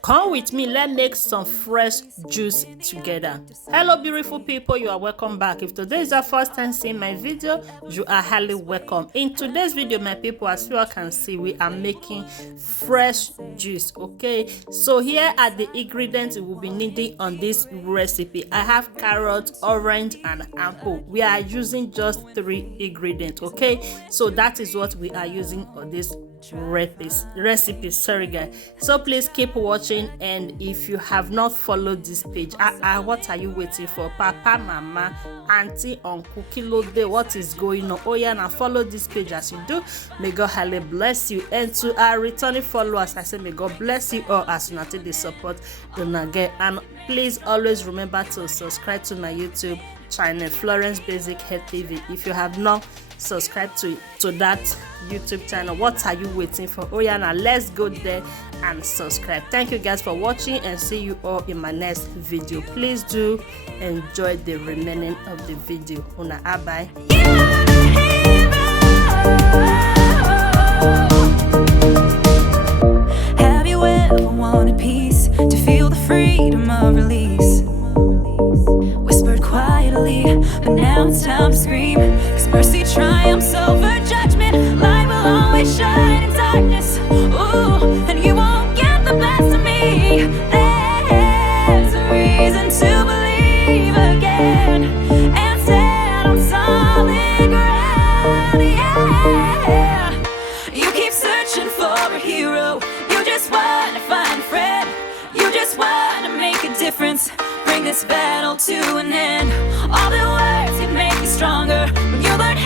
Come with me, let's make some fresh juice together. Hello beautiful people, you are welcome back. If today is your first time seeing my video, you are highly welcome. In today's video, my people, as you all can see, we are making fresh juice. Okay, so here are the ingredients we will be needing on this recipe. I have carrot, orange and apple. We are using just 3 ingredients. Okay, so that is what we are using on this recipe. Sorry guys, so please keep watching, and if you have not followed this page, what are you waiting for? Papa, mama, auntie, uncle, kilo day, what is going on? Oh yeah, now follow this page. As you do, may God highly bless you. And to our returning followers, I say may God bless you all as you take the support do not get. And please always remember to subscribe to my YouTube channel, Florence Basic Health TV. If you have not subscribe to that YouTube channel, what are you waiting for? Oh yeah, now let's go there and subscribe. Thank you guys for watching, and see you all in my next video. Please do enjoy the remaining of the video. Una bye. Have you ever wanted peace, to feel the freedom of release? Whispered quietly, but now it's time to scream, 'cause mercy triumphs over judgment. Light will always shine in darkness. Ooh, and you won't get the best of me. There's a reason to believe again and stand on solid ground. Yeah, you keep searching for a hero. You just want to find a friend. You just want to make a difference. Bring this battle to an end. All the words can make you stronger when you learn